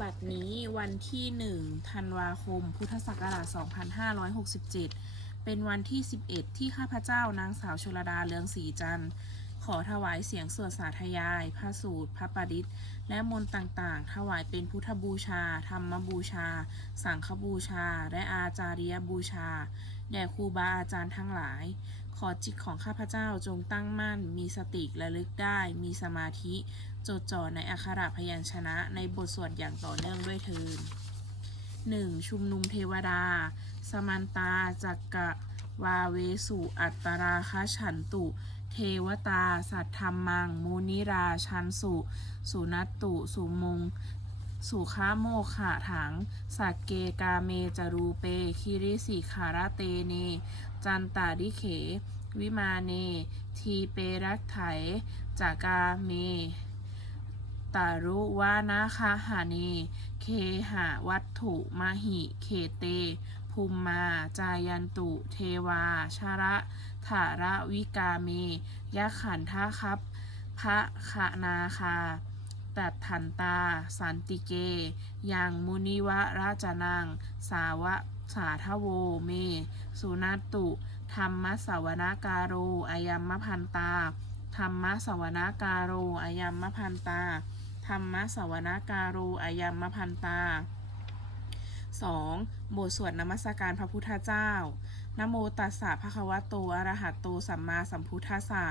บัดนี้วันที่ 1 ธันวาคม พุทธศักราช 2567 เป็นวันที่ 11 ที่ข้าพเจ้านางสาวชลดาเลืองศรีจันทร์ ขอถวายเสียงสวดสาธยาย พระสูตร พระปริตและมนต์ต่างๆ ถวายเป็นพุทธบูชา ธรรมบูชา สังฆบูชา และอาจาริยบูชา แด่ครูบาอาจารย์ทั้งหลาย ขอจิตของข้าพเจ้าจงตั้งมั่น มีสติระลึกได้ มีสมาธิ จดจ่อในอักขระพยัญชนะในบทสวดอย่างต่อเนื่องด้วยเทิน 1. ชุมนุมเทวดา สมันตาจักกะวาเวสุอัตตราคฉันตุ เทวตา สัทธรรมัง มูนิราชันสุ สุนัตตุ สุมง สุขาโมขะถัง สักเกกาเมจารูเป คิริสิคาราเตเน จันตาดิเข วิมาเน ทีเปรักไถจากาเม ตารุวานาคาหาเน เคหะวัตถุมหิเคเต ภูมมา จายันตุ เทวา ชาระถาระวิกาเมยะขันทาคับพระขนาคาตัดถันตา สันติเก ยังมุนิวะราจนังสาวะสาทโวเม สุนัตตุ ธรรมสวนาการโรอายัมมพันตา ธรรมสวนาการโรอายัมมพันตา ธรรมสวนาการโรอายัมมพันตา 2. บทสวดนมัสการพระพุทธเจ้านโมตัสสะภะคะวะโตอะระหะโตสัมมาสัมพุทธัสสะ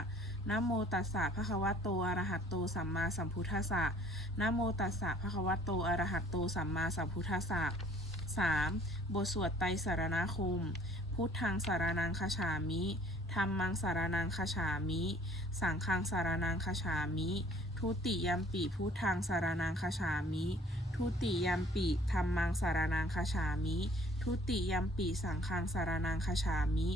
นโมตัสสะภะคะวะโตอะระหะโตสัมมาสัมพุทธัสสะนโมตัสสะภะคะวะโตอะระหะโตสัมมาสัมพุทธัสสะ 3. บทสวดไตรสารณคม พุทธังสารนังคฉามิธรรมังสารนังคฉามิ สังฆังสารนังคฉามิ ทุติยัมปิพุทธังสารนังคฉามิ ทุติยัมปิธรรมังสารนังคฉามิ ทุติยัมปิสังฆังสารนังคฉามิ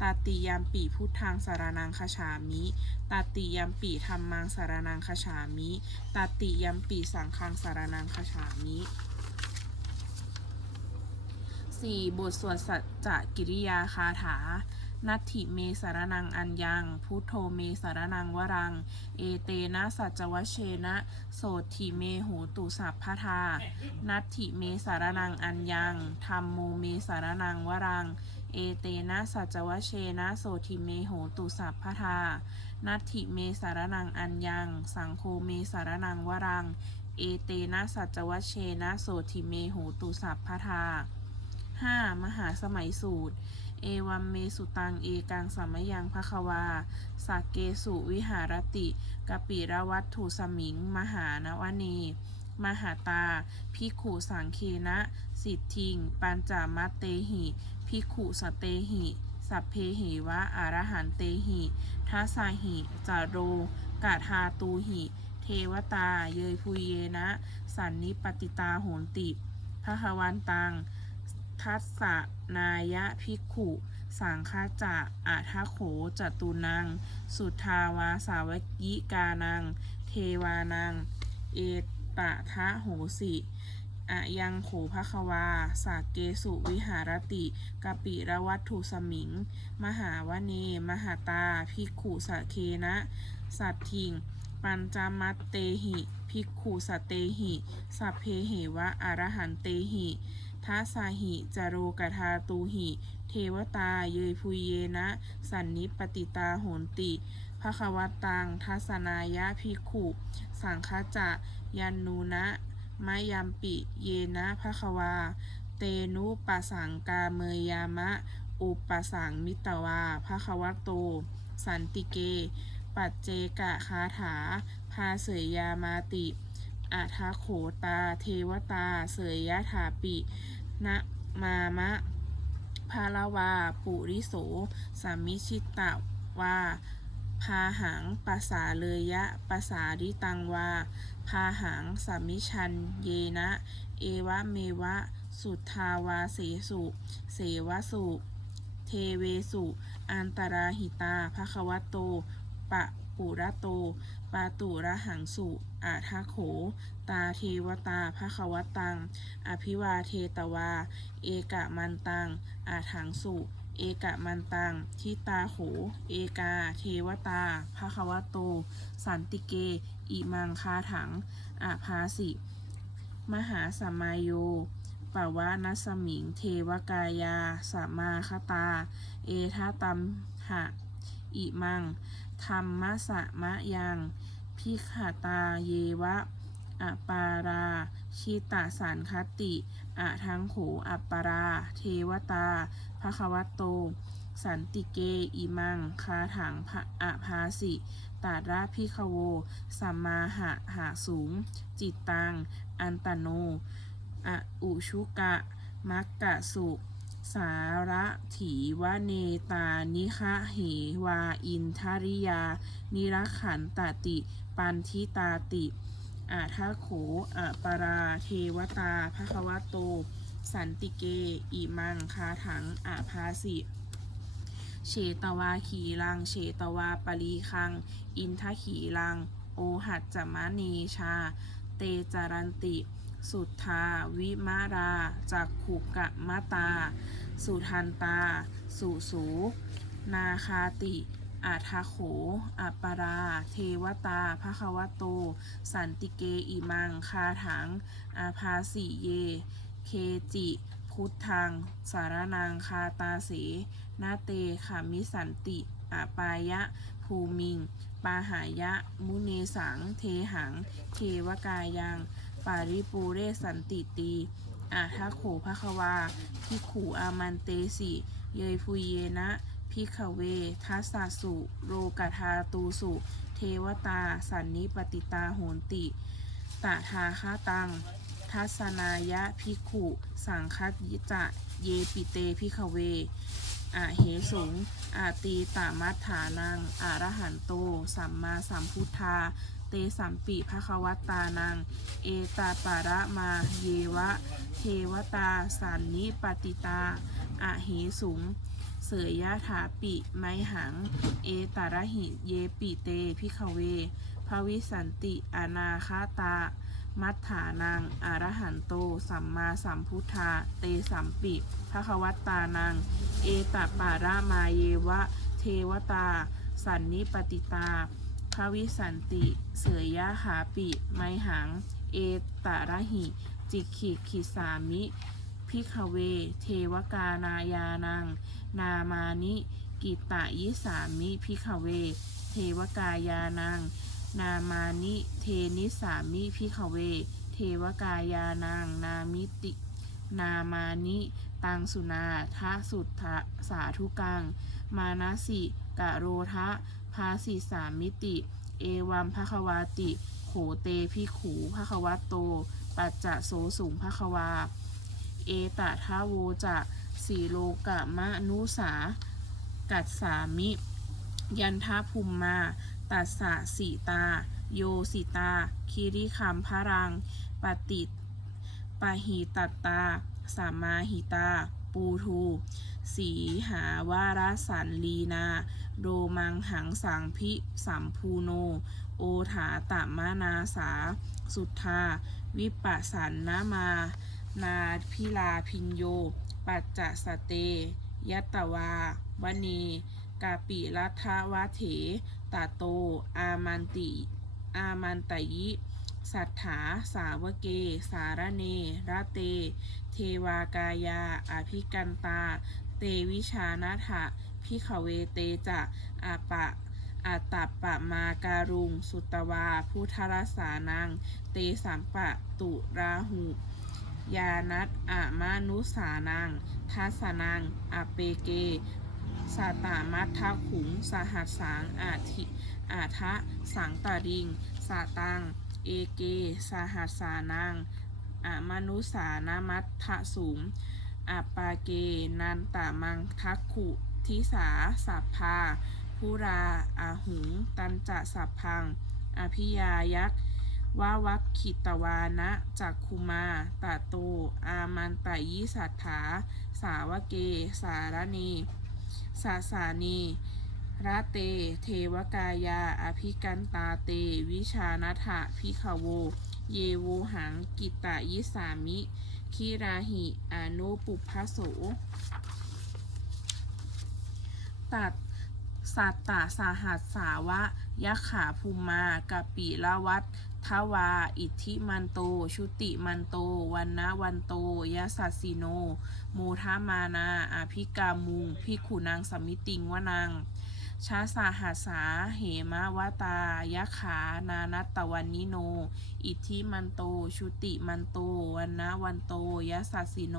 ตาติยัมปิพุทธังสารนังคฉามิตาติยัมปิธรรมังสารนังคฉามิตาติยัมปิสังฆังสารนังคฉามิ 4. บทสวดสัจจกิริยาคาถา นัตถิเมสารนังอัญญัง พุทโธเมสารนังวรัง เอเตนะสัจวเชนะ โสถิเมโหตุสัพพทา นัตถิเมสารนังอัญญังธรรมโมเมสารนังวรัง เอเตนะสัจวเชนะโสถิเมโหตุสัพพทา นัตถิเมสารนังอัญญัง สังโฆเมสารนังวรัง เอเตนะสัจวเชนะโสถิเมโหตุสัพพทา 5. มหาสมัยสูตร เอวัมเมสุตังเอกังสัมมยังภควาสักเกสุวิหารติกปิระวัตถุสมิง มหานวเน มหาตา พิขุสังเคนะ สิทธิง ปัญจามัตเตหิ พิขุสเตหิ สัพเพหิวะอารหันเตหิทัสสาหิจาโรกาธาตูหิ เทวตา เยยพุเยนะ สันนิปติตาโหนติพระวันตัง ทัสสะนายะภิกขุ สังฆาจะอาทโขจตุนัง สุทาวาสาวกิกานัง เทวานัง เอตทะโหสิอะยังโขภควา สากเกสุวิหารติกปิระวัตถุสมิง มหาวเน มหาตา ภิกขุสะเคนะ สัตถิง ปัญจมัตเตหิ ภิกขุสเตหิ สัพเพเหวะอรหันเตหิ ทัสาหิจาโรกทาตูหิ เทวตาเยยพุเยนะ สันนิปติตาโหนติภควตังทัสนายะภิกขุ สังฆจะยันนูนะมะยัมปิ เยนะภควา เตนุปสังกาเมยามะ อุปสังมิตวาภควโต สันติเก ปัจเจกะคาถาพาเสยยามาติ อาทาโขตา เทวตา เสยยะถาปินะมามะพาลาวา ปุริโสสามิชิตะวา พาหังปสาเลยะปสาริตังวา พาหังสามิชัน เยนะ เอวะเมวะ สุทธาวาเสสุ เสวสุ เทเวสุ อันตราหิตาภควโต ปะปุระโต ปาตุระหังสุ อาทาโข ตาเทวตาภควตัง อภิวาเทตวา เอกะมันตัง อาถังสุ เอกะมันตัง ทิตาโข เอกา เทวตาภควโต สันติเก อิมังคาถัง อาภาสิ มหาสมมายโยปวานัสมิง เทวกายาสัมมาคตา เอทาตัมหะ อิมัง ธรรมสะมะยังพิขตาเยวะอปาราชิตะสันคติอะทังโขอัปปารา เทวตาภควตโต สันติเกอิมัง คาถังพะอะภาสิตาราพิคโว สัมมาหะหาสูง จิตตัง อันตโนอะอุชุกะ มักกะสุ สาระถีวเนตา นิคะเหวาอินทาริยา นิรขันตติ ปันทิตาติอาทาโขอะปราเทวตาภควโต สันติเก อิมังคาถังอาภาสิเชตวาขีรังเชตวาปรีคัง อินทขีรัง โอหัจจมะเนชา เตจารันติ สุทธา วิมาราจักขุกะมะตา สุทันตา สุสู นาคาติอาทาโขอัปปารา เทวตาภควโต สันติเกอิมัง คาถัง อาภาสิเย เคจิ พุทธัง สารนังคาตาเส นาเตขามิสันติอาปายะ ภูมิง ปาหายะ มุเนสัง เทหัง เทวกายัง ปาริปูเรสันติตีอาทาโขภควาพิขูอามันเตสิ เยยพุเยนะพิขเว ทัสสะสุ โรกทาตูสุ เทวตา สันนิปติตาโหนติ ตาทาคาตัง ทัศนายะพิขุ สังคัตยิจะ เยปิเตพิขเวอาเหสุงอาตีตามัฏฐานังอารหันโต สัมมาสัมพุทธา เตสัมปิภควัตตานัง เอตาปาระมา เยวะ เทวตาสันนิปติตาอาเหสุง เสยยะถาปิ ไมหัง เอตาระหิ เยปิเตพิขเว ภวิสันติอนาคาตา มัฏฐานังอรหันโต สัมมาสัมพุทธา เตสัมปิภควัตตานัง เอตปารามาเยวะ เทวตา สันนิปติตา ภวิสันติ เสยยะหาปิ ไมหัง เอตระหิ จิกขิขิสามิ พิขเว เทวกานายานัง นามานิ กิตะยิสามิ พิขเว เทวกายานัง นามานิ เทนิสามิ พิขเว เทวกายานัง นามิติ นามานิ ตังสุนาทะสุทธะสาธุกัง มานาสิกะโรทะ ภาสิสามิติ เอวัมภควาติ โขเตพิขูภควโต ปัจจะโสสุงภควา เอตทาโวจะสีโลกะมะนุสา กัสสามิ ยันทาภูมมา ตัสสะสีตา โยสิตา คิริคัมพะรัง ปฏิปะหิตัตตา สามาหิตา ปูทู สีหาวารสันลีนา โดมังหังสังพิสัมภูโน โอถาตะมานาสา สุทธา วิปัสสันนามา นาพิลาพินโย ปัจจสเต ยัตวาวเนกาปิรัทวะเถตาโต อามันติ อามันตยิ สัทธา สาวเก สารเนระเต เทวากายา อภิกันตา เตวิชานาถะพิขเวเตจะอาปะอาตัปปะมาการุง สุตวาพุทธรสานัง เตสัมปะตุราหุยานัตอามานุสานังทัสนังอเปเกสาตามัทธขุง สหัสสังอาทิอาทะสังตาริง สาตัง เอเก สหัสสานังอามานุสานามัทธสูง อาปาเกนันตามังทักขุทิสาสัพพาผู้ราอาหุง ตันจะสัพพัง อภิยายักวาวัคคิตวานะจักคุมาตาโต อามันตายิสัทธา สาวเก สารณีสาสานีระเต เทวกายา อภิกันตาเต วิชานัทะพิขโว เยโวหังกิตะยิสามิ คิราหิอนุปุพพโสตัดสัตตาสาหัสสาวะยะขาภูมากะปิละวัตทวา อิทธิมันโต ชุติมันโต วันนะวันโตยะสัสสิโน โมทามานาอาภิกามุง พิกขุนางสมิติงวนัง ชาสาหัสา เหมาวตายะขา นานัตตวันนิโน อิทธิมันโต ชุติมันโต วันนะวันโตยะสัสิโน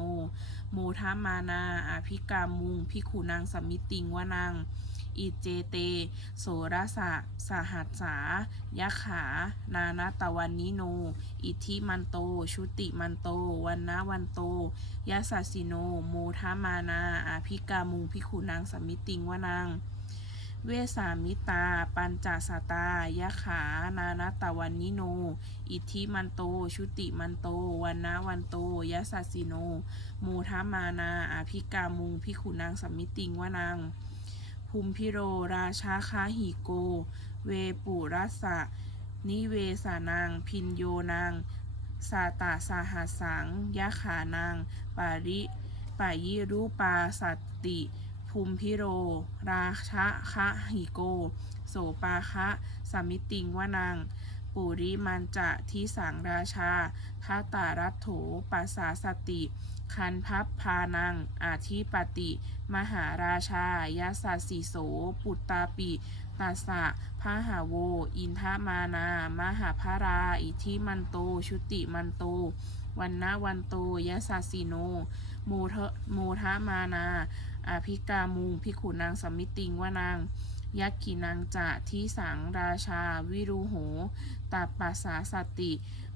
โมทามานาอาภิกามุงพิขุนางสมิติงวนังอิเจเต โสรสะสหัสสายะขา นานาตวันนิโน อิทิมันโต ชุติมันโต วันนะวันโตยะสัสิโน โมทามานาอาภิกามุงพิขุนางสมิติงวานัง เวสามิตา ปัญจสตายะขา นานาตวันนิโน อิทธิมันโต ชุติมันโต วันนะวันโตยะสัสิโนโมทามานาอาภิกามุงพิขุนางสมิติงวานังภูมิพิโรราชาคาหิโก เวปุรัสสะนิเวสานังพินโยนางสาตาสาหัสสังยะขานาง ปาริปายิรูปาสัตติ ภูมิพิโร ราชาคะหิโก โสปาคะสามิติงวานังปุริมันจะทิสังราชาทัตารัตโถปัสสาสติ คันพับพานัง อาทิปติ มหาราชายาสัสสิโส ปุตตาปิตัสสะพาหาโว อินทมานา มหาภารา อิทิมันโต ชุติมันโต วันนะวันโตยะสัสสิโนโมเทโมทะมานา อภิกามุงพิขุนางสมมิติงว่านางยักขินังจะทิสังราชา วิรูโหตัปปัสสาสติ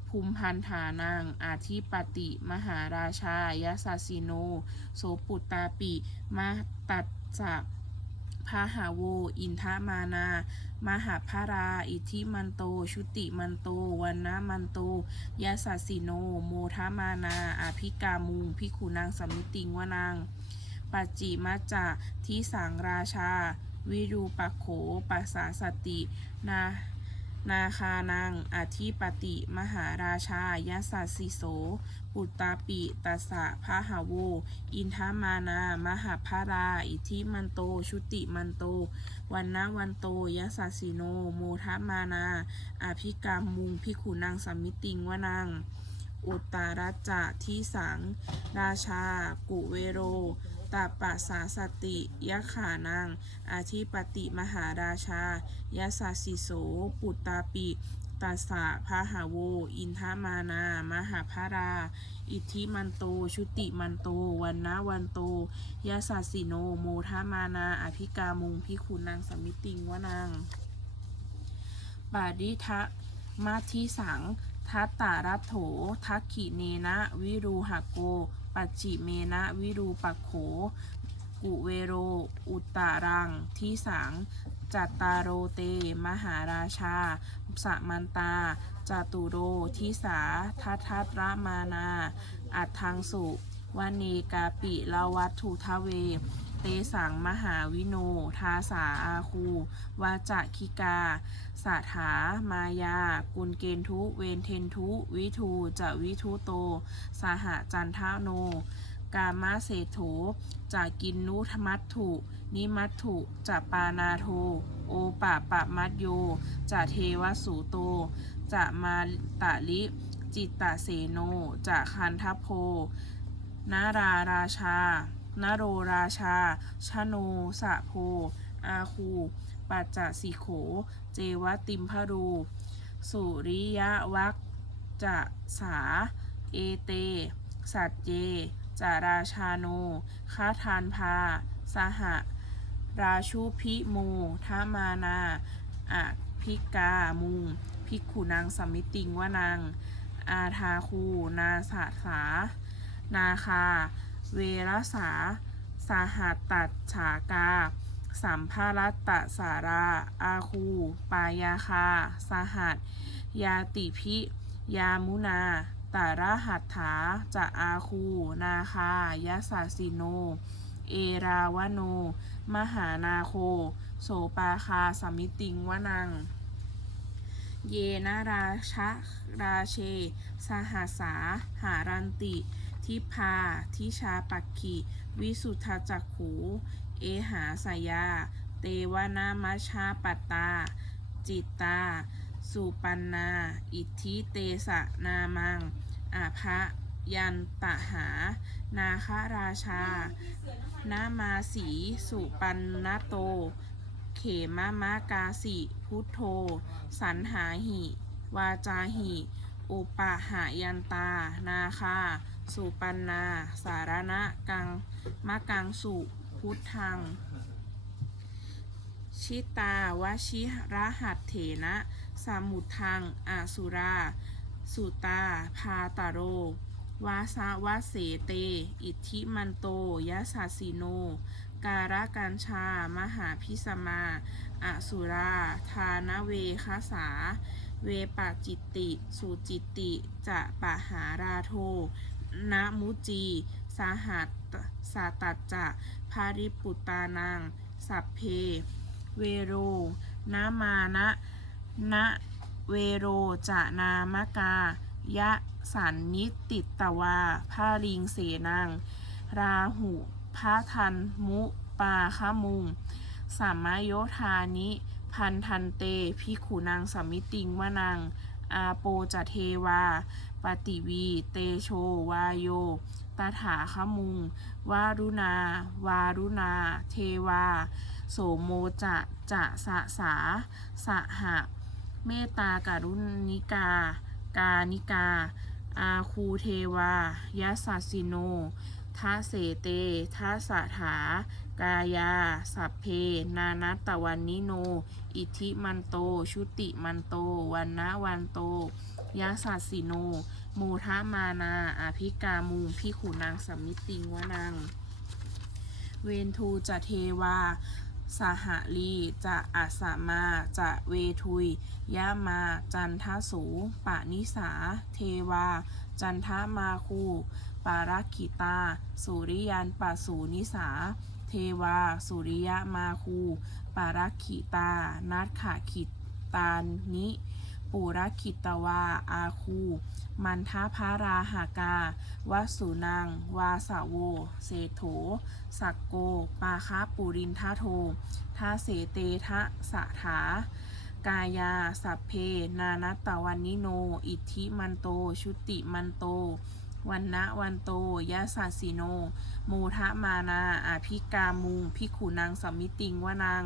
ภูมิพันธานังอาทิปติ มหาราชายาสัสสิโน โสปุตตาปิ มาตัดจะพาหาโว อินทมานา มหาภารา อิทิมันโต ชุติมันโต วันนะมันโตยาสัสิโน โมทมานา อาภิกามุงพิขุนางสมมิติงวานาง ปัจจิมาจะทิสังราชา วิรูปโขปัสสาสติ นานาคานังอธิปติ มหาราชายสัสสิโส ปุตตาปิตัสะพาหาโว อินทามานามหาภารา อิทิมันโต ชุติมันโต วันนะวันโตยสัสสิโน โมทมานาอภิกรรมมุงพิขุนางสัมมิติงวนัง อุตตารัจจะทิสัง ราชา กุเวโร ตาปัสสาสติยะขานัง อาทิปติมหาราชายาสัสิโส ปุตตาปิตัสสะพาหาโว อินทมานา มหาภารา อิทธิมันโต ชุติมันโต วันนะวันโตยาสัสสิโน โมทามานา อภิกามุงพิคุนางสมิติงวนังปาริทะมาทิสัง ทัตตารัตโถ ทักขิเนนะ วิรูหโก ปัจจิเมนะวิรูปักโข กุเวโร อุตตารังทิสัง จัตตารโรเต มหาราชา สมันตา จตุโรทิสาทัทัตระมานา อัตทังสุวันเนกาปิลาวัตถุทเว เตสังมหาวิโน ทาสาอาคู วาจะคิกาสาถามายา กุลเกณทุ เวนเทนทุ วิทูจะวิทุโต สหจันทโน กามาเศโถจะกินนุธมัตถุ นิมัตถุจะปานาโท โอปะปะมัตโยจะเทวสูโตจะมาตะลิ จิตตเสโนจะคันทโพนาราราชา นโรราชา ชโนสะโพ อาคู ปัจจสิโข เจวติมพรู สุริยะวักจะสา เอเต สัจเจจาราชาโนคาทานพา สหราชุพิโมทามานาอะพิกามุง พิกขุนางสมมิติงวานาง อาทาคู นาสาสา นาคา เวรสา สาหัตตัดฉากา สัมภารัตตสารา อาคู ปายาคา สหัส ยาติพิ ยามุนาตาระหัตถาจะอาคู นาคายาสาสิโน เอราวโน มหานาโค โสปาคาสมิติงวนัง เยนาราชะราเช สหัสสาหารันติ ทิพา ทิชาปักขิ วิสุทธจักขู เอหาสายา เตวนามัชาปตา จิตตา สุปันนา อิทธิเตสะนามัง อาภะยันตหา นาคราชา นามาสี สุปันนโต เขมะมะกาสิ พุทโธ สันหาหิ วาจาหิ อุปาหายันตา นาคา สุปันนา สารณะกัง มะกังสุพุทธัง ชิตาวชิระหัตเถนะสามุทังอาสุรา สุตา พาตาโร วาสาวะเสเต อิทธิมันโตยะสัสสิโน การะกัญชามหาพิสมาอสุรา ทานเวคสา เวปะจิตติสุจิตติ จะปะหาราโทนะมุจี สาหัตสาตัจจะภาริปุตานัง สัพเพ เวโรนามานะนะเวโรจะนามกา ยะสันนิติตวาพาลิงเสนัง ราหุพาทันมุปาคมุงสัมมโยธานิ พันทันเตพิขุนางสมมิติงวนังอาโปจะเทวา ปฏิวี เตโช วาโย ตาถาคมุง วารุณา วารุณา เทวา โสโมจะจะสะสา สะหะ เมตตาการุณิกา กานิกา อาคูเทวายัสสสิโนทัเสเตทัสถา กายา สัพเพ นานัตตวันนิโน อิทธิมันโต ชุติมันโต วันนะวันโตยัสสสิโนมูทะมานาอาภิกามุงพิขุนางสัมมิติงวนัง เวนทูจะเทวา สหลีจะอาสามาจะเวทุยยะมา จันทสูปะนิสา เทวา จันทมาคู ปารักขิตา สุริยันปะสูนิสา เทวา สุริยมาคู ปารักขิตา นัตขะขิตานิปุรคิตวา อาคู มันทาพาราหากาวสุนัง วาสาโว เศโถ สักโก ปาคาปุรินทาโททาเสเตทะสะถา กายา สัพเพ นานัตตวันนิโน อิทธิมันโต ชุติมันโต วันนะวันโตยะสัสสิโนมูทะมานาอาภิกามุงพิขุนางสัมมิติงวานัง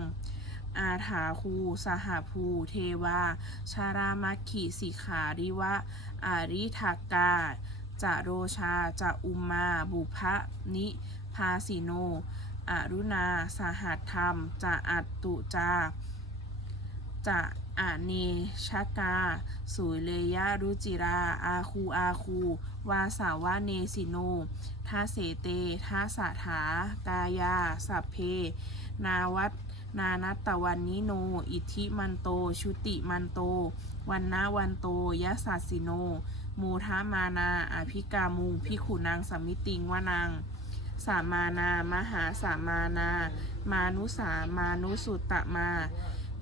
อาถาคูสหภู เทวา ชารามัคขีสิขาริวะ อาริทากาจะโรชาจะอุมมาบุพะนิพาสิโน อรุณา สหัสธรรม จะอัตตุจาจะ อาเนชกา สุเลยะรุจิรา อาคู อาคู วาสาวะเนสิโนทาเสเตทาสาถา กายา สัพเพ นาวัตนานัตตวันนิโน อิทธิมันโต ชุติมันโต วันนะวันโตยะสัสสิโน มูทะมานา อภิกามุงพิขุนางสมิติงวานังสามานามหาสามานามานุสามานุสุตตะมา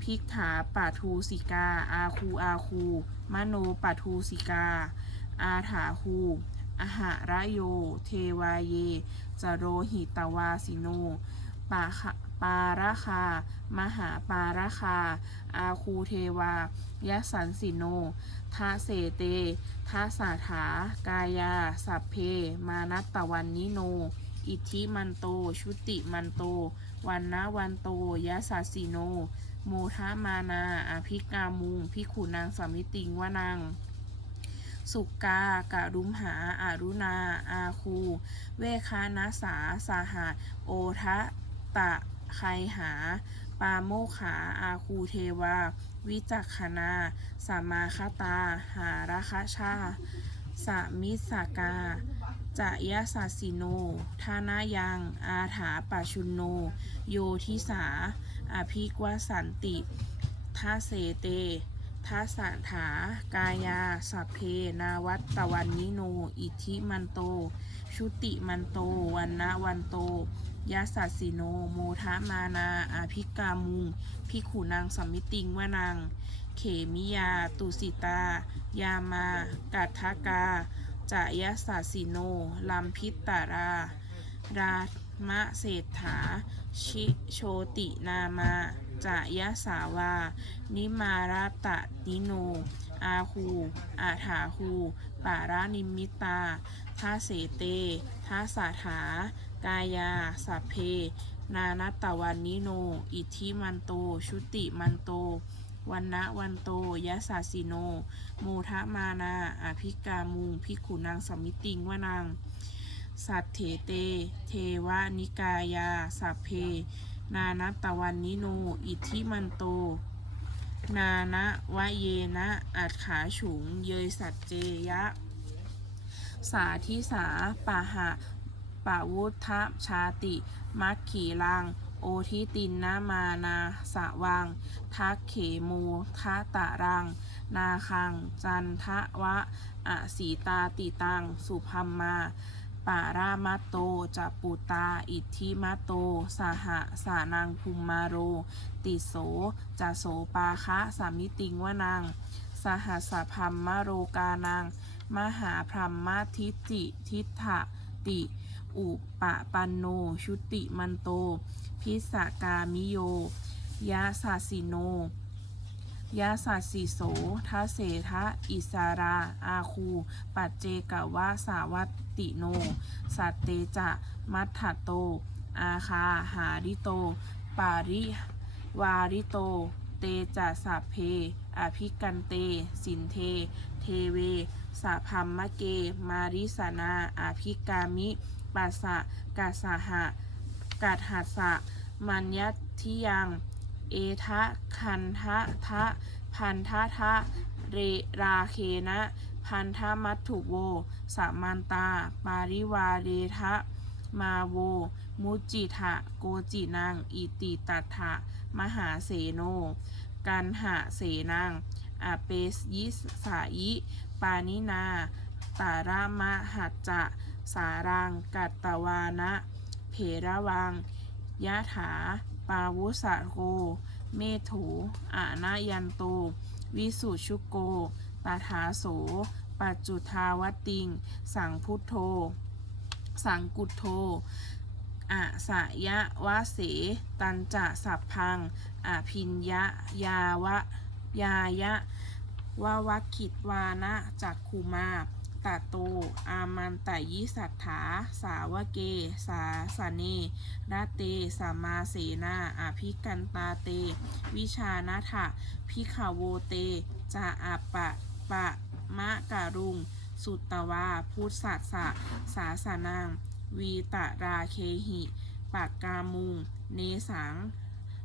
พิกถาปาทูสิกา อาคูอาคูมโนปาทูสิกา อาถาคูอาหาระโย เทวาเย จโรหิตวาสิโน ปาคปาราคา มหาปาราคา อาคูเทวายสันสิโนทาเสเตทาสาถา กายา สัพเพ มานัตตวันนิโน อิทธิมันโต ชุติมันโต วันนะวันโตยะสัสสิโน โมทะมานาอาภิกามุงพิขุนางสามิติงวานังสุกาการุมหาอารุณา อาคู เวคานาสา สาหาโอทะตะไคหา ปาโมขา อาคูเทวา วิจักขณาสัมาคตา หาราคชาสามิสากาจะยะสัสสิโน ทานายัง อาถาปชุนโน โยทิสา อภิกวสันติทาเสเตทัสสันถากายา สัพเพ นาวัตตวันนิโน อิทิมันโต ชุติมันโต วันนะวันโตยะสัสสิโน โมทะมานา อาภิกามุงพิขุนางสัมมิติงวานังเขมิยา ตุสิตา ยามากัตทกาจะยะสัสสิโน ลัมพิตตารา รา มะเศรษฐา ชิโชตินามาจายะสาวา นิมาราตะนิโน อาหูอาถาหูปารานิมิตาทาเสเตทาสาถา กายา สัพเพ นานัตตวันนิโน อิทิมันโต ชุติมันโต วันนะวันโตยะสาสิโน โมทะมานาอภิกามุงพิกขุนางสมิติงวานาง สัตเถเต เทวานิกายา สัพเพ นานัตตวันนิโน อิทธิมันโต นานะวะเยนะอัดขาฉุง เยยสัจเจยะ สาธิสาปะหะปะวุธชาติมัคขีลัง โอทิตินนามานาสะวัง ทักเขมูทะตะรัง นาคัง จันทะวะอะสีตาติตัง สุพัมมา ปารามัตโตจะปุตา อิทธิมัตโต สหะสานังภูมมาโร ติโสจะโสปาคะสามิติงวานังสหัสพัมมโรกานังมหาพรหมทิจิทิฏฐติ อุปะปันโน ชุติมันโต พิสกามิโย ยาสาสิโน ยาสัสสิโสทัเสทะอิสารา อาคู ปัจเจกวาสาวัตติโน สัตเตจะมัทถโต อาคาหาริโต ปาริวาริโต เตจะสัพเพ อภิกันเต สินเท เทเวสะพัมมะเก มาริสนาอภิกามิ ปัสสะกัสสหะกัดหัสสะ มัญญทิยัง เอทะคันทะทะพันทะทะเรราเคนะพันธมัตถุโวสามันตา ปาริวาเรทะ มาโว มุจิทะ โกจินังอิติตัถะมหาเสโน กันหะเสนังอเปสยิสสายิ ปานินา ตารามะหัจจะ สารัง กัตตวานะ เพระวังยะถา ปาวุสะโก เมโถอานายันโต วิสุชุโก ตาถาโส ปัจจุทาวติง สังพุทโธ สังกุทโธอะสะยะวะเส ตันจะสัพพังอภินยะ ยาวะ ยายะวะวัคคิดวานะจักขุมา ตะโตอามันตะยิสัทธา สาวเก สาสเนระเตสัมมาเสนาอภิกันตาเต วิชานาถะพิขโวเตจะอาปะปะมะการุง สุตตวาพุทธสัสสะสาสนังวีตะราเคหิ ปากกามุง เนสัง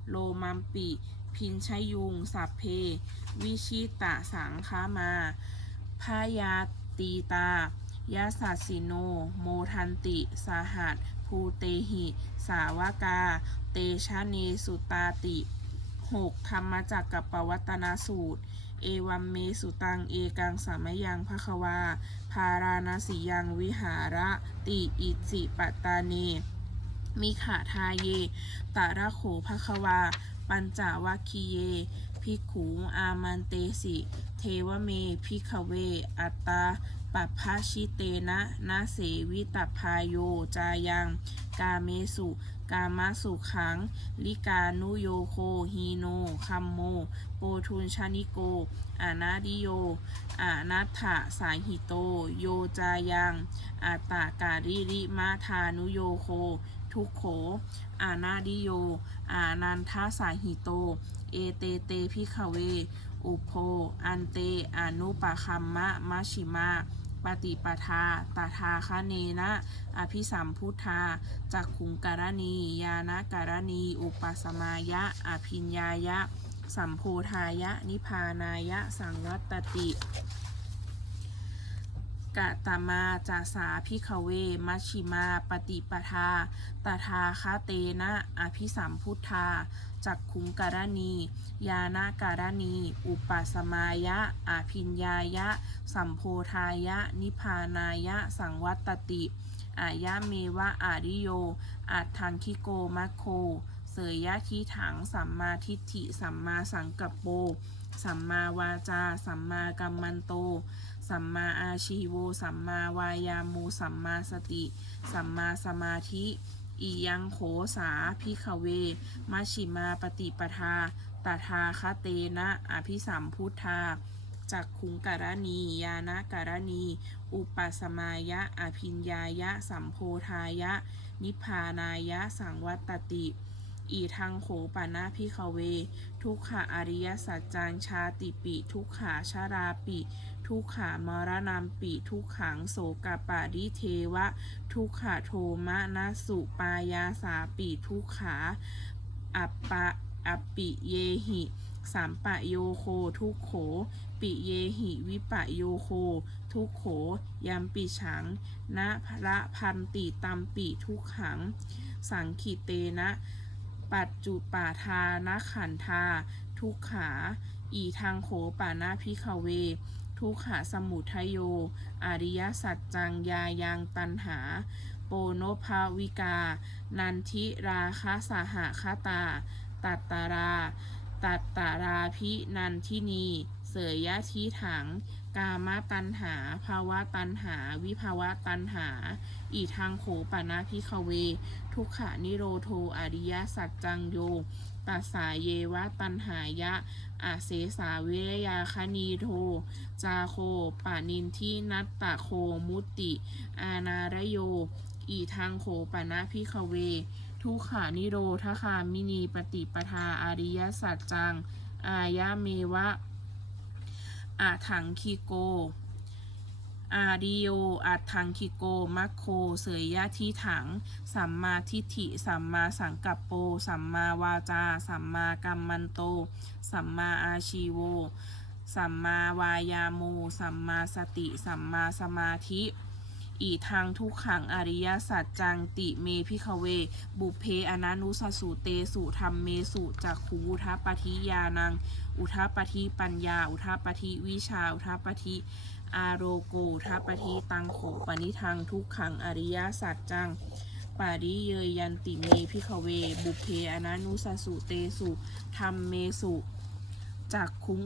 โลมัมปิ พินชยุง สัพเพ วิชิตะสังคามาพายา ตีตายาสัสสิโน โมทันติ สาหัสภูเตหิ สาวกา เตชะเนสุตาติ 6. ธรรมจักกับปวัตนาสูตร เอวัมเมสุตัง เอกังสามยังภควา พาราณสียังวิหาระติอิจิปตาเน มิขาทาเยตาระโขภควา ปัญจวัคคีเย ภิกขุอามันเตสิ เทวเมพิกเว อัตตาปัปพาชิเตนะนาเสวิตพายโย จายัง กาเมสุ กามาสุขัง ลิกานุโยโคฮีโน คัมโม โปทุนชานิโก อานาดิโย อานัตถะสาหิโต โยจายัง อาตากาลิริมาทานุโยโค ทุกโข อานาดิโย อานันทาสาหิโต เอเตเตพิขเว อุโพ อันเต อนุปคัมมะมะชิมาปฏิปทา ตาทาคเนนะ อภิสัมพุทธา จักขุงการณี ยานการณี อุปสมายะ อภิญญายะ สัมโพธายะ นิพานายะ สังวัตติ กะตมาจาสาพิขเว มัชชิมา ปฏิปทาตถาคเตนะอภิสัมพุทธา จักขุงการณี ยานาการณี อุปสมายะอภิญญายะ สัมโพธายะ นิพพานายะ สังวัตติ อายะเมวะอาริโยอัตถังคิโกมัคโค เสยยะทีถัง สัมมาทิฏฐิ สัมมาสังกัปโป สัมมาวาจา สัมมากัมมันโต สัมมาอาชีโว สัมมาวายามูสัมมาสติ สัมมาสมาธิอียังโขสาพิขเว มัชิมาปฏิปทาตถาคเตนะอภิสัมพุทธาจักขุงการณียานะการณี อุปสมายะ อภิญญายะ สัมโพธายะ นิพพานายะ สังวัตติ อีทังโขปนาพิขเว ทุกขะอริยสัจจังชาติปิ ทุกขาชาราปิ ทุกขามรณามปิทุกขังโสกปาริเทวะ ทุกขะโทมะนะสุปายาสาปิทุกขาอัปปะอัปปิเยหิสัมปะโยโคทุกโข ปิเยหิวิปะโยโค ทุกโขยัมปิฉังนะพระพันติตัมปิทุกขัง สังขิเตนะ ปัจจุปาทานะขันธาทุกขา อีทางโขปานาพิขเว ทุกขาสมุทโย อริยสัจจังยายังตันหา โปโนภาวิกา นันทิราคาสหคตา ตัตตารา ตัตตาราพินันทินี เสยยะทีถัง กามตันหา ภาวะตันหา วิภาวะตันหา อีทางโขปนาพิขเว ทุกขานิโรโทอริยสัจจังโยตัสสาเยวะตันหายะ อาเสสาเวยาคณีโท จาโคปานินทินัตตะโคมุตติ อานารโย อีทางโขปนาพิคเว ทุขานิโรธคามินีปฏิปทาอริยสัจจัง อายะเมวะอาถังคิโก อาดิโยอัตถังคิโก มัคโค เสยยะทีถัง สัมมาทิฏฐิ สัมมาสังกัปโป สัมมาวาจา สัมมากัมมันโต สัมมาอาชีโว สัมมาวายาโม สัมมาสติ สัมมาสมาธิอีทางทุกขังอริยสัจจังติเมพิขเว บุเพอนานุสสุเตสุธรรมเมสุจักขูอุทปปทิยานัง อุทปปิปัญญา อุทปปิวิชา อุทปปิ อาโรโกทัปทีตังโขปนิทังทุกขังอริยสัจจังปาริเยยันติเมพิขเว บุเพอนานุสสุเตสุธรรมเมสุจักคุ้ง